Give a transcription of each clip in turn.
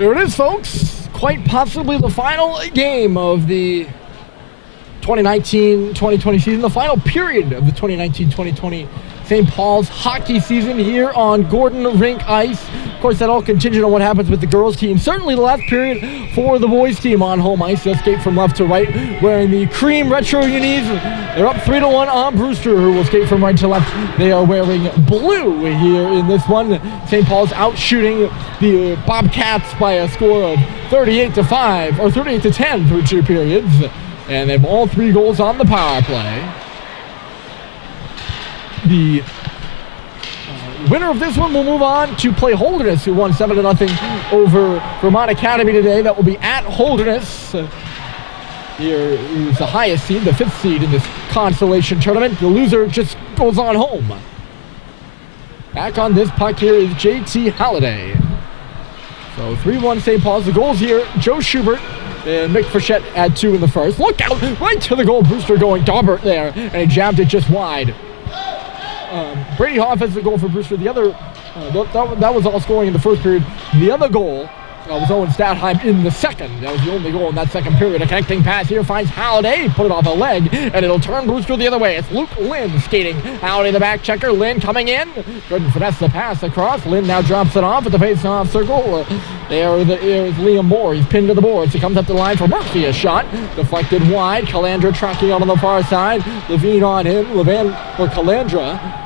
There it is, folks. Quite possibly the final game of the 2019-2020 season, the final period of the 2019-2020 St. Paul's hockey season here on Gordon Rink ice. Of course, that all contingent on what happens with the girls' team. Certainly the last period for the boys' team on home ice. They'll skate from left to right, wearing the cream retro unis. They're up 3-1 on Brewster, who will skate from right to left. They are wearing blue here in this one. St. Paul's out shooting the Bobcats by a score of 38-5, or 38-10 through two periods. And they have all three goals on the power play. The winner of this one will move on to play Holderness, who won 7-0 over Vermont Academy today. That will be at Holderness. Here is the highest seed, the 5th seed in this consolation tournament. The loser just goes on home. Back on this puck here is JT Halliday. So 3-1 St. Paul's. The goals here, Joe Schubert and Mick Frechette add 2 in the first. Look out, right to the goal. Brewster going Daubert there, and he jabbed it just wide. Brady Hoff has the goal for Brewster. The other, that was all scoring in the first period. The other goal was Owen Statheim in the second. That was the only goal in that second period. A connecting pass here finds Halliday. Put it off a leg, and it'll turn Brewster the other way. It's Luke Lynn skating. Halliday the back checker. Lynn coming in. Couldn't finesse the pass across. Lynn now drops it off at the face-off circle. There is Liam Moore. He's pinned to the boards. He comes up the line for Murphy. A shot deflected wide. Calandra tracking out on the far side. Levine on him. Calandra.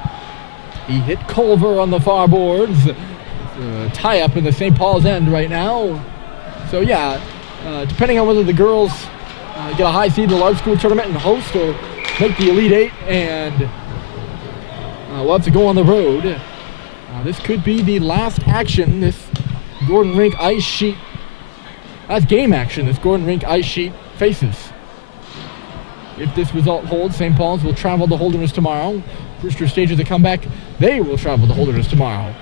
He hit Culver on the far boards. Tie-up in the St. Paul's end right now. So yeah, depending on whether the girls get a high seed in the large school tournament and host or make the Elite Eight, and we'll have to go on the road. This could be the last action, this Gordon Rink ice sheet, last game action this Gordon Rink ice sheet faces. If this result holds, St. Paul's will travel to Holderness tomorrow. Brewster stages a comeback. They will travel to Holderness tomorrow.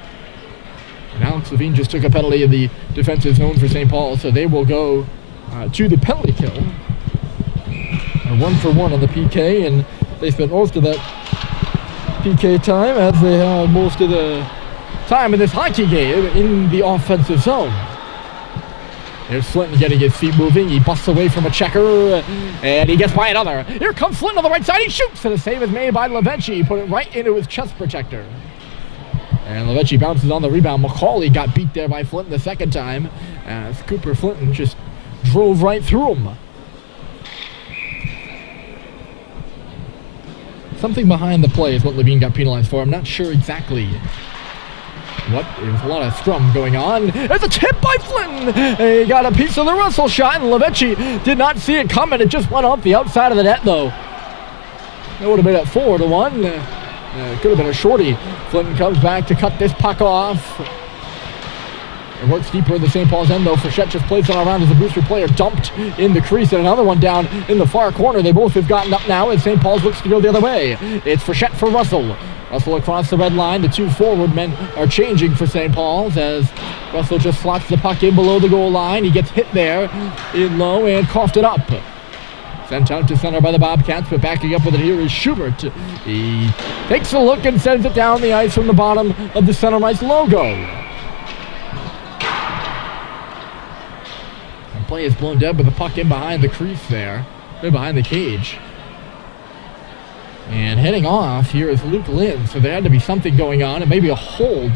And Alex Levine just took a penalty in the defensive zone for St. Paul, so they will go to the penalty kill. 1-for-1 on the PK, and they spent most of that PK time, as they have most of the time in this hockey game, in the offensive zone. There's Flinton getting his feet moving. He busts away from a checker, and he gets by another. Here comes Flinton on the right side. He shoots, and the save is made by Levechi. He put it right into his chest protector. And Levechi bounces on the rebound. McCauley got beat there by Flinton the second time, as Cooper Flinton just drove right through him. Something behind the play is what Levine got penalized for. I'm not sure exactly what. There was a lot of scrum going on. There's a tip by Flinton. He got a piece of the Russell shot, and Levechi did not see it coming. It just went off the outside of the net, though. That would have been at 4-1. It could have been a shorty. Flinton comes back to cut this puck off. It works deeper in the St. Paul's end, though. Frechette just plays it around as a Brewster player dumped in the crease, and another one down in the far corner. They both have gotten up now as St. Paul's looks to go the other way. It's Frechette for Russell. Russell across the red line. The two forward men are changing for St. Paul's as Russell just slots the puck in below the goal line. He gets hit there in low and coughed it up. Sent out to center by the Bobcats, but backing up with it here is Schubert. He takes a look and sends it down the ice from the bottom of the center ice logo. And play is blown dead with the puck in behind the crease there, right behind the cage. And heading off here is Luke Lynn, so there had to be something going on, and maybe a hold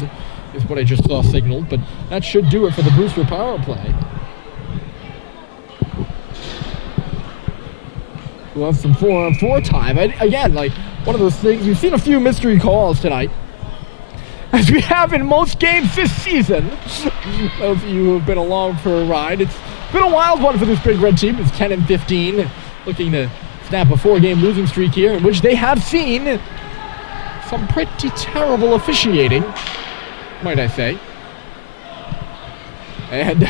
is what I just saw signaled, but that should do it for the Brewster power play. We'll have some 4-on-4 time. Again, like one of those things, we've seen a few mystery calls tonight, as we have in most games this season. Those of you who have been along for a ride, it's been a wild one for this Big Red team. It's 10-15, looking to snap a 4-game losing streak here, in which they have seen some pretty terrible officiating, might I say. And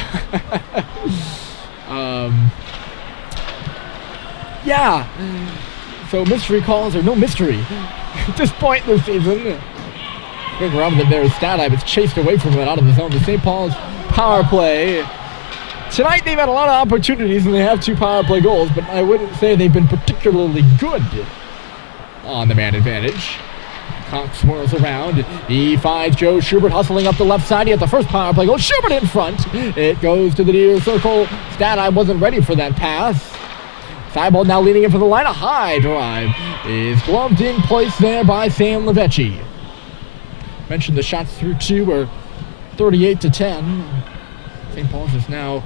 yeah, so mystery calls are no mystery at this point in the season. Greg Robinson there is Statheim. It's chased away from it out of the zone. The St. Paul's power play. Tonight they've had a lot of opportunities and they have 2 power play goals, but I wouldn't say they've been particularly good on the man advantage. Cox swirls around. He finds Joe Schubert hustling up the left side. He has the first power play goal. Schubert in front. It goes to the near circle. Stat, wasn't ready for that pass. Thibault now leading in for the line. A high drive is gloved in place there by Sam Levecchi. Mentioned the shots through two were 38-10. St. Paul's has now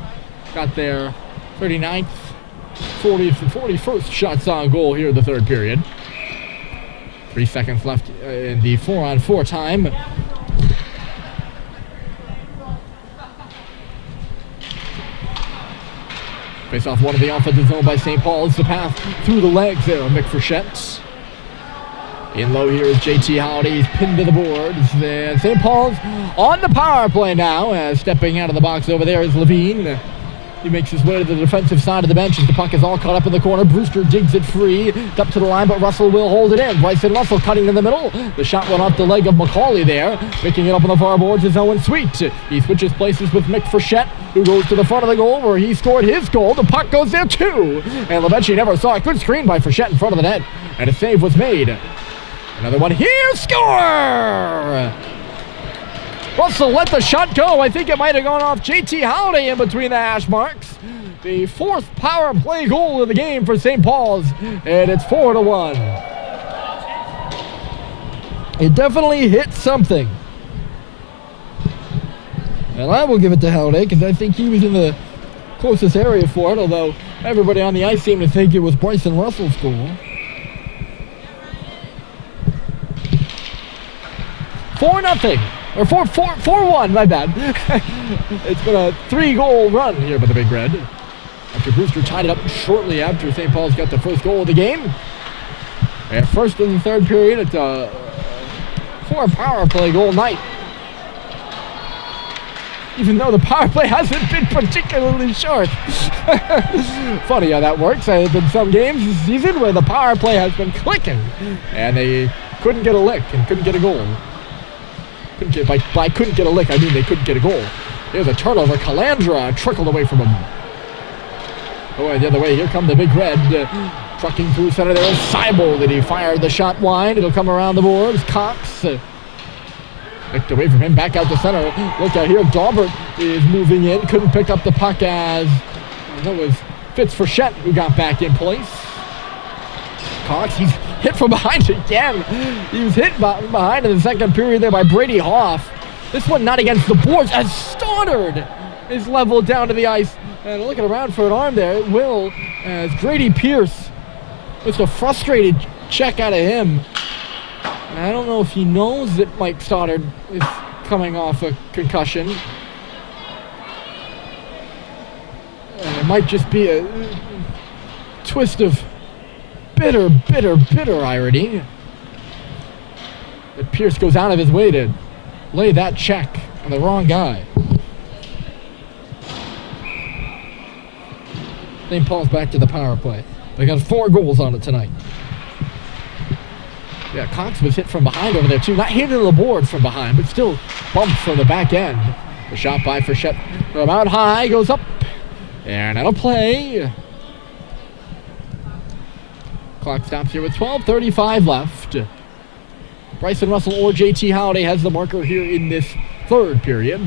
got their 39th, 40th, and 41st shots on goal here in the third period. 3 seconds left in the 4-on-4 time. Face off one of the offensive zone by St. Paul's. The pass through the legs there of Mick Frechette. In low here is JT Holiday. He's pinned to the boards. And St. Paul's on the power play now. Stepping out of the box over there is Levine. He makes his way to the defensive side of the bench as the puck is all caught up in the corner. Brewster digs it free. It's up to the line, but Russell will hold it in. Bryson Russell cutting in the middle. The shot went off the leg of McCauley there. Picking it up on the far boards is Owen Sweet. He switches places with Mick Frechette, who goes to the front of the goal where he scored his goal. The puck goes there too. And Levecchi never saw it. Good screen by Frechette in front of the net. And a save was made. Another one here. Score! Russell let the shot go. I think it might have gone off JT Holiday in between the hash marks. The fourth power play goal of the game for St. Paul's, and it's 4-1. It definitely hit something. And I will give it to Holiday because I think he was in the closest area for it, although everybody on the ice seemed to think it was Bryson Russell's goal. 4-0. Or 4-1, my bad. It's been a 3-goal run here by the Big Red. After Brewster tied it up shortly after St. Paul's got the first goal of the game. And first in the third period, it's a 4 power play goal night. Even though the power play hasn't been particularly short. Funny how that works. There have been some games this season where the power play has been clicking. And they couldn't get a lick and couldn't get a goal. By couldn't get a lick, I mean they couldn't get a goal. There's a turnover. Calandra trickled away from him. Oh, and the other way, here come the Big Red. Trucking through center there is Seibel. He fired the shot wide. It'll come around the boards. Cox. Picked away from him. Back out to center. Look out here. Daubert is moving in. Couldn't pick up the puck as that was Fitz Frechette who got back in place. Cox, he's hit from behind again. He was hit behind in the second period there by Brady Hoff. This one not against the boards as Stoddard is leveled down to the ice. And looking around for an arm there, it will, as Grady Pierce. Just a frustrated check out of him. And I don't know if he knows that Mike Stoddard is coming off a concussion. And it might just be a twist of bitter irony that Pierce goes out of his way to lay that check on the wrong guy. St. Paul's back to the power play. They got 4 goals on it tonight. Yeah, Cox was hit from behind over there too. Not hit into the board from behind, but still bumped from the back end. The shot by Frechette from out high goes up. And that'll play. Clock stops here with 12:35 left. Bryson Russell or JT Holiday has the marker here in this third period.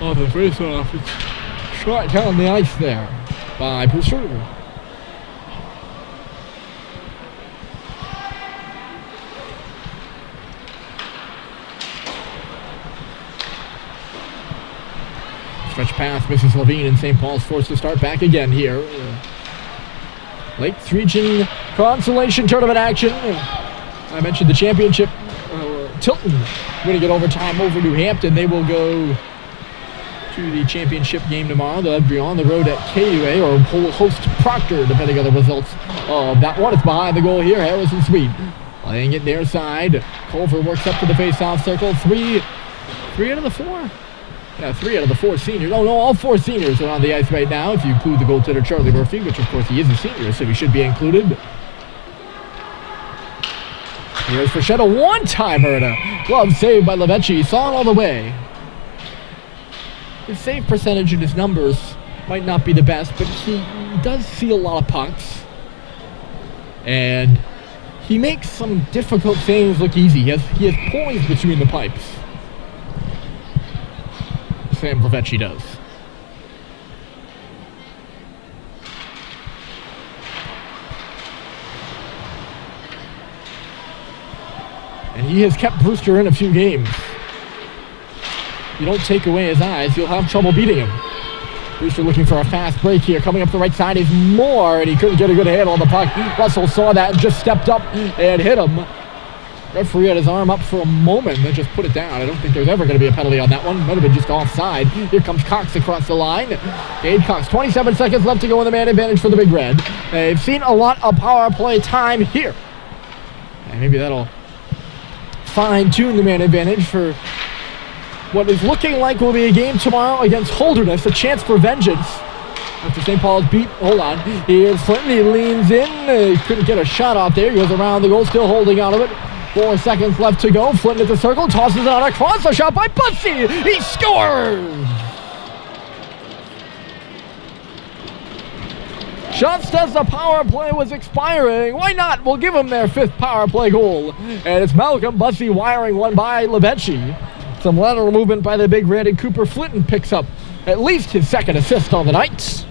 Oh, the face-off. It's shot down the ice there by Brewster. Stretch pass, misses Levine, and St. Paul's forced to start back again here. Lakes Region Consolation Tournament action. I mentioned the championship. Tilton winning it overtime over New Hampton. They will go to the championship game tomorrow. They'll be on the road at KUA or host Proctor, depending on the results of that one. It's behind the goal here. Harrison Sweet playing it near side. Culver works up to the face-off circle. Three out of the 4. Yeah, 3 out of the 4 seniors. Oh, no, all 4 seniors are on the ice right now, if you include the goaltender Charlie Murphy, which, of course, he is a senior, so he should be included. Here's Frechette, a one-timer and a glove saved by Levecchi. Saw it all the way. His save percentage and his numbers might not be the best, but he does see a lot of pucks. And he makes some difficult things look easy. He has poise between the pipes. Sam Lavecchi does. And he has kept Brewster in a few games. You don't take away his eyes, you'll have trouble beating him. Brewster looking for a fast break here. Coming up the right side is Moore, and he couldn't get a good handle on the puck. Russell saw that and just stepped up and hit him. Referee had his arm up for a moment and just put it down. I don't think there's ever going to be a penalty on that one. Might have been just offside. Here comes Cox across the line. Cade Cox, 27 seconds left to go in the man advantage for the Big Red. They've seen a lot of power play time here. And maybe that'll fine-tune the man advantage for what is looking like will be a game tomorrow against Holderness, a chance for vengeance. After St. Paul's beat, hold on, here's Flinton, he leans in, couldn't get a shot out there, he goes around the goal, still holding out of it. 4 seconds left to go, Flinton at the circle, tosses it out across, a shot by Bussey, he scores! Just as the power play was expiring, why not? We'll give them their 5th power play goal. And it's Malcolm Bussey wiring one by Lavecchi. Some lateral movement by the Big Red, and Cooper Flinton picks up at least his 2nd assist on the night.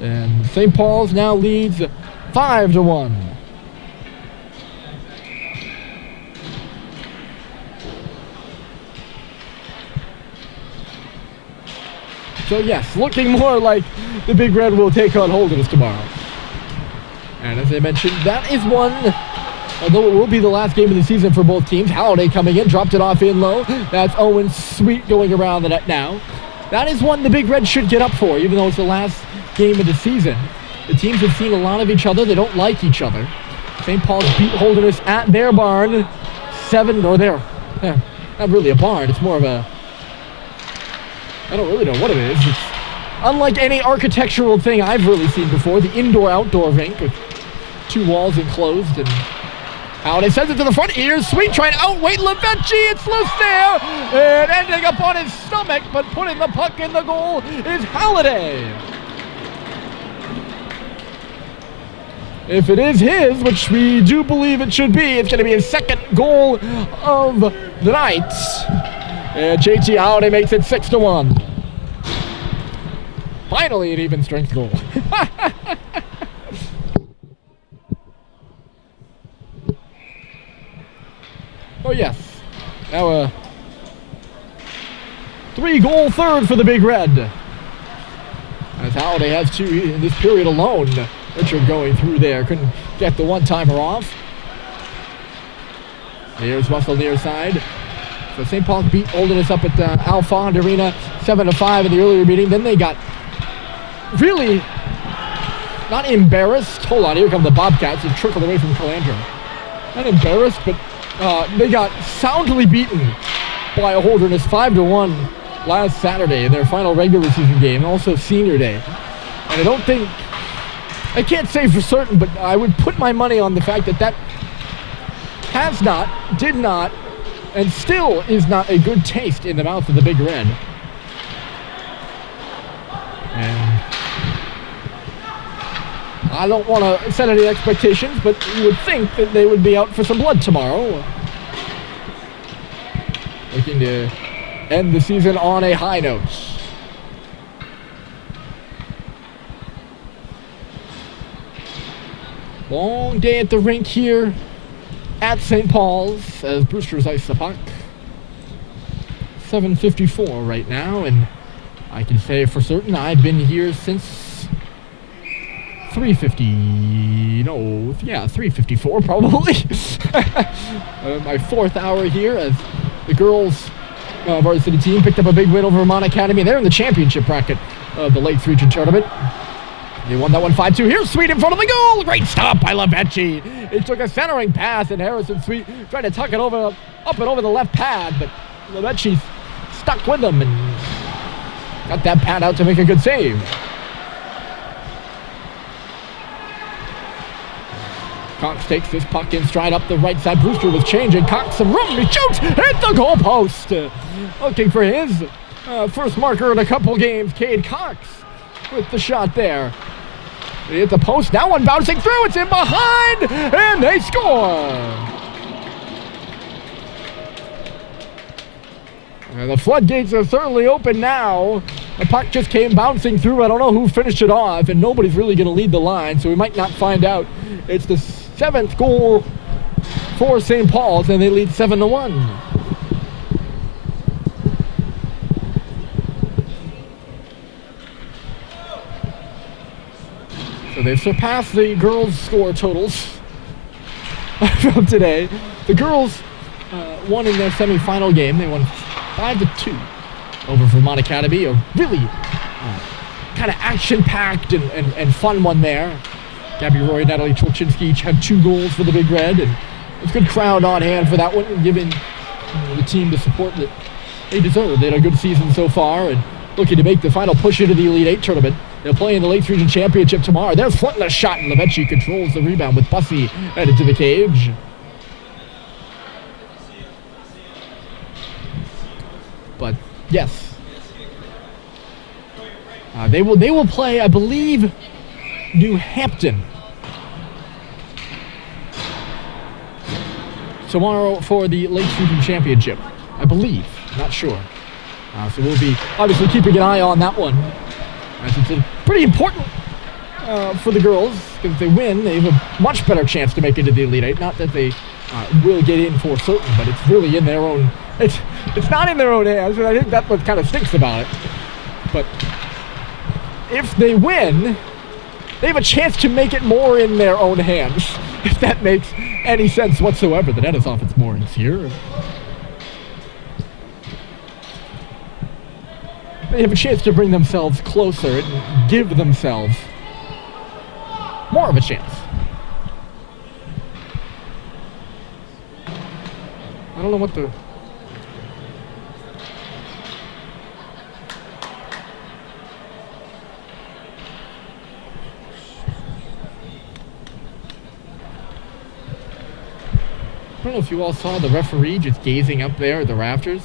And St. Paul's now leads 5-1. So yes, looking more like the Big Red will take on Holderness tomorrow. And as I mentioned, that is one, although it will be the last game of the season for both teams. Halliday coming in, dropped it off in low. That's Owen Sweet going around the net now. That is one the Big Red should get up for, even though it's the last game of the season. The teams have seen a lot of each other. They don't like each other. St. Paul's beat Holderness at their barn. Not really a barn. It's more of a, I don't really know what it is. It's unlike any architectural thing I've really seen before. The indoor-outdoor rink with 2 walls enclosed. And Halliday sends it to the front. Here's Sweet trying to outweight Lavecchi. It's loose there. And ending up on his stomach, but putting the puck in the goal is Halliday. If it is his, which we do believe it should be, it's going to be his 2nd goal of the night. And JT Halliday makes it 6-1. Finally, an even strength goal. Oh yes. Now a 3-goal third for the Big Red. As Halliday has 2 in this period alone. Richard going through there, couldn't get the one-timer off. Here's Russell near side. So St. Paul beat Holderness up at Alfond Arena 7-5 in the earlier meeting. Then they got really not embarrassed. Hold on, here come the Bobcats and trickled away from Calandra. Not embarrassed, but they got soundly beaten by Holderness 5-1 last Saturday in their final regular season game, and also senior day. And I can't say for certain, but I would put my money on the fact that has not, did not, and still is not a good taste in the mouth of the Big Red. And I don't want to set any expectations, but you would think that they would be out for some blood tomorrow. Looking to end the season on a high note. Long day at the rink here at St. Paul's as Brewster's ice the puck. 7:54 right now, and I can say for certain I've been here since 3:54 probably. My 4th hour here as the girls varsity team picked up a big win over Vermont Academy. They're in the championship bracket of the Lakes Region Tournament. They won that one 5-2. Here's Sweet in front of the goal. Great stop by Lavecchi. It took a centering pass, and Harrison Sweet tried to tuck it up and over the left pad, but Lavecchi stuck with them and got that pad out to make a good save. Cox takes this puck in stride up the right side. Brewster was changing. Cox some room. He shoots. Hit the goalpost. Looking for his first marker in a couple games. Cade Cox with the shot there. They hit the post. Now one bouncing through. It's in behind. And they score. And the floodgates are certainly open now. The puck just came bouncing through. I don't know who finished it off, and nobody's really going to lead the line, so we might not find out. It's the 7th goal for St. Paul's, and they lead 7-1. So they've surpassed the girls' score totals from today. The girls won in their semifinal game. They won 5-2 over Vermont Academy. A really kind of action-packed and fun one there. Gabby Roy and Natalie Tolchinsky each had 2 goals for the Big Red, and it's a good crowd on hand for that one, giving the team the support that they deserve. They had a good season so far and looking to make the final push into the Elite 8 tournament. They'll play in the Lakes Region Championship tomorrow. There's Flintless shot, and Levechi controls the rebound with Bussey headed to the cage. But yes, they will play, I believe, New Hampton tomorrow for the Lakes Region Championship, I believe. Not sure. So we'll be obviously keeping an eye on that one, as it's pretty important for the girls, because if they win, they have a much better chance to make it to the Elite 8. Not that they will get in for certain, but it's really in their own. It's not in their own hands, and I think that's what kind of stinks about it. But if they win, they have a chance to make it more in their own hands, if that makes any sense whatsoever. The net is off its moorings here. They have a chance to bring themselves closer and give themselves more of a chance. I don't know what the... I don't know if you all saw the referee just gazing up there at the rafters.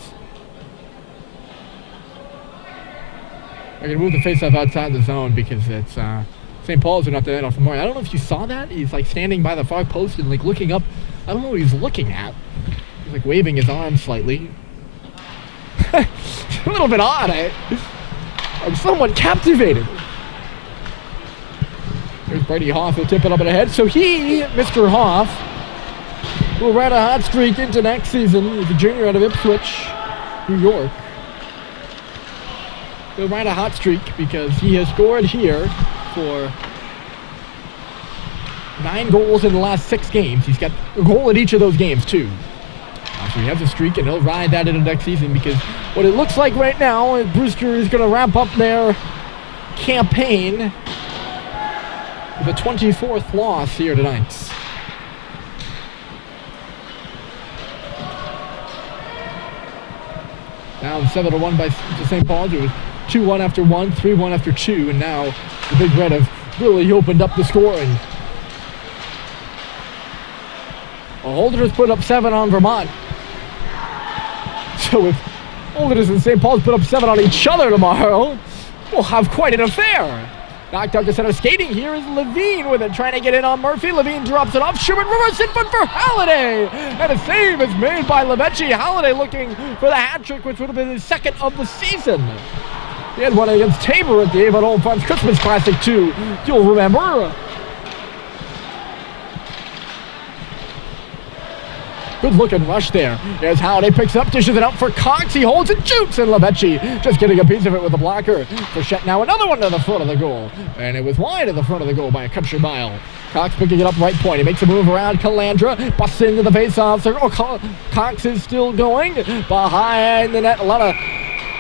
I can move the faceoff outside the zone because it's St. Paul's are not the net off the more. I don't know if you saw that. He's like standing by the far post and like looking up. I don't know what he's looking at. He's like waving his arm slightly. A little bit odd. I'm somewhat captivated. There's Brady Hoff. He'll tip it up and ahead. So he, Mr. Hoff, will ride a hot streak into next season. He's a junior out of Ipswich, New York. He'll ride a hot streak because he has scored here for 9 goals in the last 6 games. He's got a goal in each of those games, too. So he has a streak, and he'll ride that into next season because what it looks like right now is Brewster is going to wrap up their campaign with a 24th loss here tonight. Down 7-1 to St. Paul's. It was 2-1 after 1, 3-1 after 2, and now the Big Red have really opened up the scoring. Holderness put up 7 on Vermont. So if Holderness and St. Paul's put up 7 on each other tomorrow, we'll have quite an affair. Knocked out to center. Skating here is Levine with it, trying to get in on Murphy. Levine drops it off. Schubert reverse input for Halliday. And a save is made by Levechi. Halliday looking for the hat trick, which would have been his 2nd of the season. He had one against Tabor at the Avon Home Farms Christmas Classic, too. You'll remember. Good looking rush there. There's Halliday, picks it up, dishes it out for Cox. He holds it, shoots, and Levechi just getting a piece of it with a blocker. Frechette now another one to the front of the goal. And it was wide of the front of the goal by a country mile. Cox picking it up right point. He makes a move around Calandra, busts into the face-off. Cox is still going behind the net. A lot of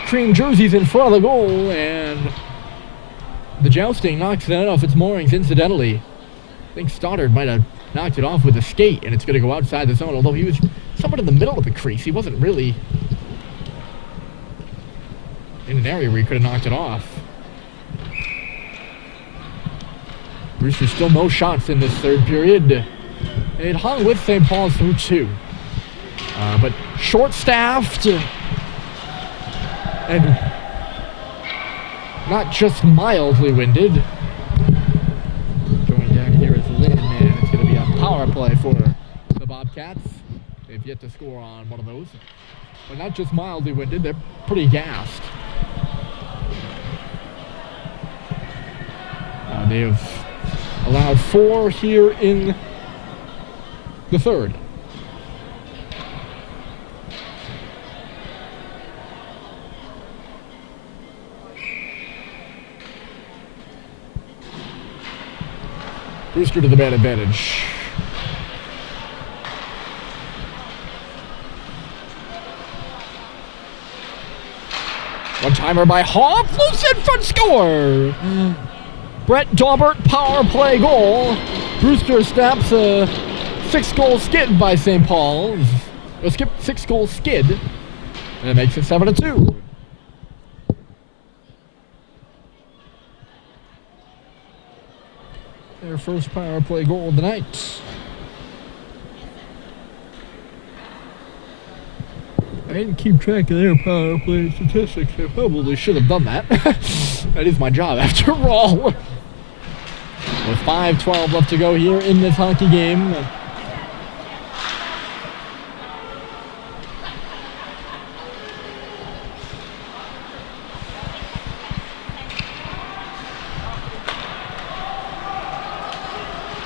cream jerseys in front of the goal, and the jousting knocks the net off its moorings incidentally. I think Stoddard might have knocked it off with a skate, and it's going to go outside the zone, although he was somewhat in the middle of the crease. He wasn't really in an area where he could have knocked it off. Brewster still no shots in this 3rd period. It hung with St. Paul's through 2. But short-staffed and not just mildly winded. power play for the Bobcats. They've yet to score on one of those. But not just mildly winded, they're pretty gassed. They've allowed 4 here in the third. Brewster to the man advantage. One-timer by Hoff, loose in front, score! Brett Daubert, power play goal. Brewster snaps a 6-goal skid by St. Paul's. A 6-goal skid. And it makes it 7-2. Their first power play goal of the night. I didn't keep track of their power play statistics. I probably should have done that. That is my job after all. With 5:12 left to go here in this hockey game.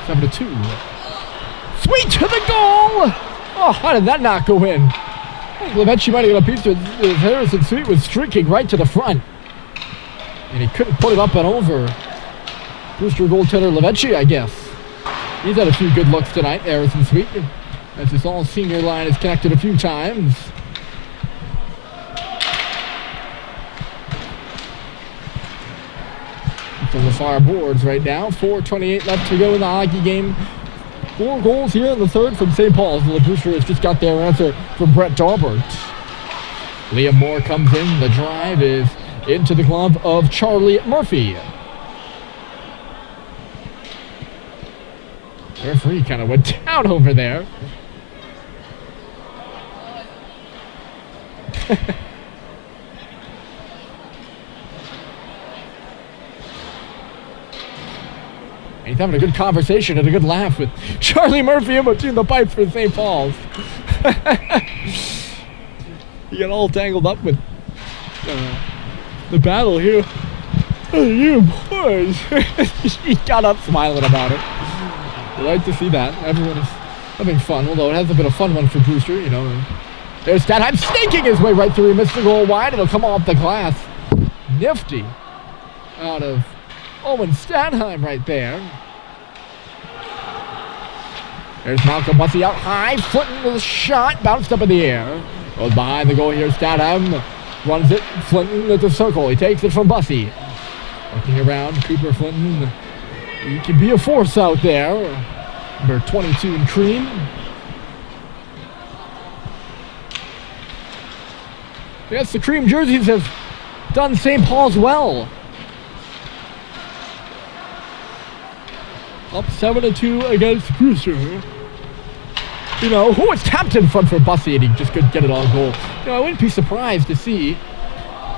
Number 2. Sweet to the goal! Oh, how did that not go in? I think Levechi might have got a piece of Harrison Sweet was streaking right to the front. And he couldn't put it up and over. Brewster goaltender Levechi, I guess. He's had a few good looks tonight, Harrison Sweet. As this all-senior line is connected a few times. From the far boards right now. 4:28 left to go in the hockey game. 4 goals here in the third from St. Paul's. The Brewster has just got their answer from Brett Daubert. Liam Moore comes in. The drive is into the glove of Charlie Murphy. The referee kind of went down over there. And he's having a good conversation and a good laugh with Charlie Murphy in between the pipes for St. Paul's. He got all tangled up with the battle here. Oh, you boys. He got up smiling about it. I like to see that. Everyone is having fun, although it hasn't been a fun one for Brewster, you know. There's Stanheim snaking his way right through. He missed the goal wide. It'll come off the glass. Nifty out of Owen Stanheim right there. There's Malcolm Bussey out high. Flinton with a shot. Bounced up in the air. Goes behind the goal here. Stanheim runs it. Flinton at the circle. He takes it from Bussey. Looking around. Cooper Flinton. He can be a force out there. Number 22 in cream. Yes, the cream jerseys have done St. Paul's well. Up 7-2 against Brewster. You know, who was tapped in front for Bussey and he just couldn't get it on goal. You know, I wouldn't be surprised to see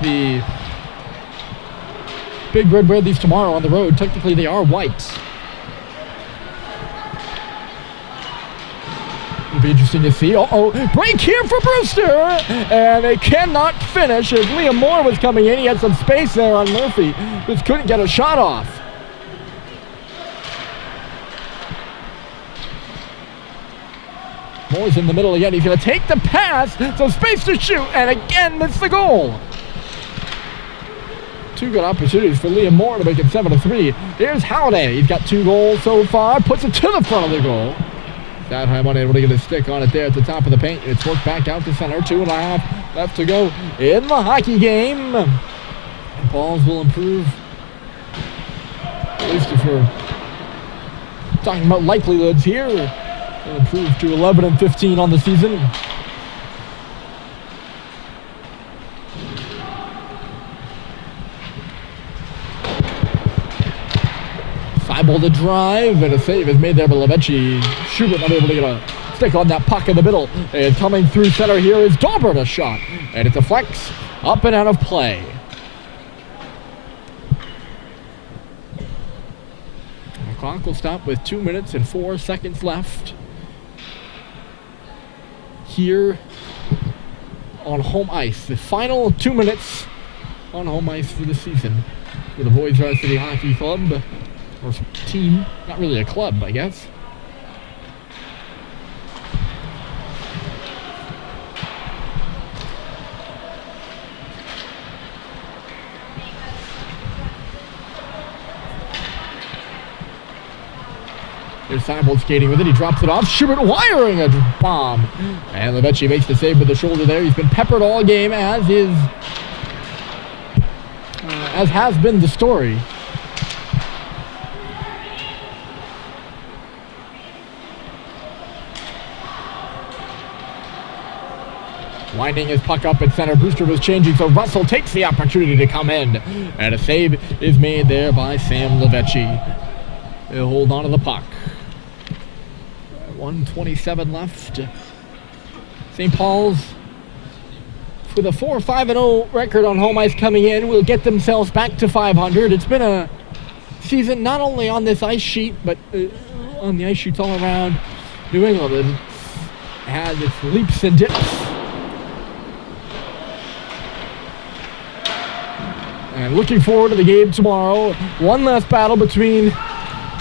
the Big Red Redleafs tomorrow on the road. Technically, they are white. It'll be interesting to see. Uh-oh, break here for Brewster! And they cannot finish as Liam Moore was coming in. He had some space there on Murphy. Just couldn't get a shot off. Moore's in the middle again. He's going to take the pass. Some space to shoot. And again, missed the goal. 2 good opportunities for Liam Moore to make it 7-3. Here's Halliday. He's got 2 goals so far. Puts it to the front of the goal. Stanheim unable to get a stick on it there at the top of the paint. It's worked back out to center. 2.5 left to go in the hockey game. And Balls will improve. At least if we're talking about likelihoods here. Will improve to 11-15 on the season. Seibel the drive, and a save is made there by Levechi. Schubert unable to get a stick on that puck in the middle. And coming through center here is Daubert, a shot. And it deflects up and out of play. Clock will stop with 2 minutes and 4 seconds left here on home ice. The final 2 minutes on home ice for the season for the Boys Varsity Hockey Club, or team, not really a club, I guess. There's Seibold skating with it. He drops it off. Schubert wiring a bomb. And Levechi makes the save with the shoulder there. He's been peppered all game, as has been the story. Winding his puck up at center. Brewster was changing, so Russell takes the opportunity to come in. And a save is made there by Sam Levechi. He'll hold on to the puck. 1:27 left. St. Paul's, with a 4-5-0 record on home ice coming in, will get themselves back to 500. It's been a season not only on this ice sheet, but on the ice sheets all around New England. It had its leaps and dips. And looking forward to the game tomorrow. One last battle between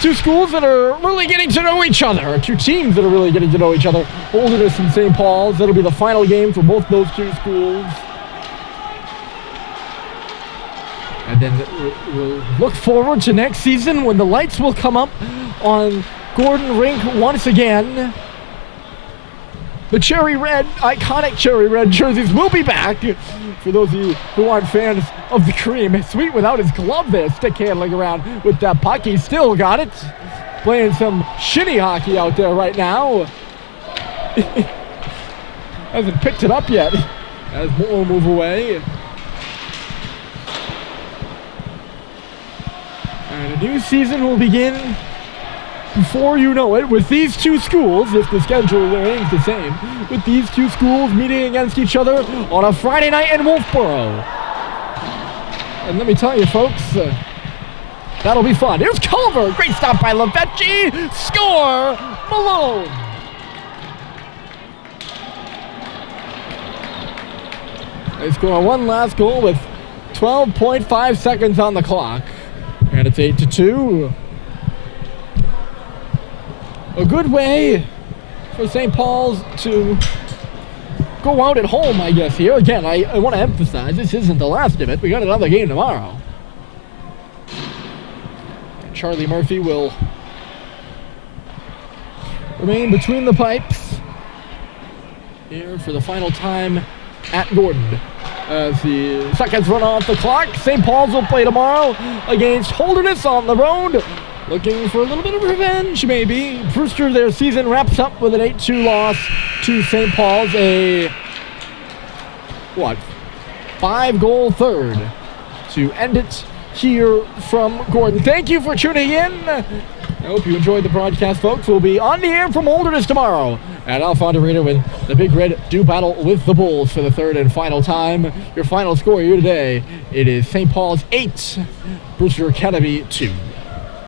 two schools that are really getting to know each other, or two teams that are really getting to know each other. Holderness and St. Paul's. That'll be the final game for both those two schools. And then we'll look forward to next season when the lights will come up on Gordon Rink once again. The cherry red, iconic cherry red jerseys will be back. For those of you who aren't fans of the cream, Sweet without his glove there, stick handling around with that puck. He still got it. Playing some shitty hockey out there right now. Hasn't picked it up yet. As more move away. And a new season will begin before you know it, with these two schools, if the schedule remains the same, with these two schools meeting against each other on a Friday night in Wolfboro. And let me tell you, folks, that'll be fun. Here's Culver. Great stop by Levechi. Score! Malone. They score one last goal with 12.5 seconds on the clock. And it's 8-2. A good way for St. Paul's to go out at home, I guess, here. Again, I want to emphasize, this isn't the last of it. We got another game tomorrow. And Charlie Murphy will remain between the pipes here for the final time at Gordon. As the seconds run off the clock, St. Paul's will play tomorrow against Holderness on the road. Looking for a little bit of revenge, maybe. Brewster, their season wraps up with an 8-2 loss to St. Paul's. A, 5-goal third to end it here from Gordon. Thank you for tuning in. I hope you enjoyed the broadcast, folks. We'll be on the air from Holderness tomorrow at Alphonse Arena when the Big Red do battle with the Bulls for the third and final time. Your final score here today, it is St. Paul's 8, Brewster Academy 2.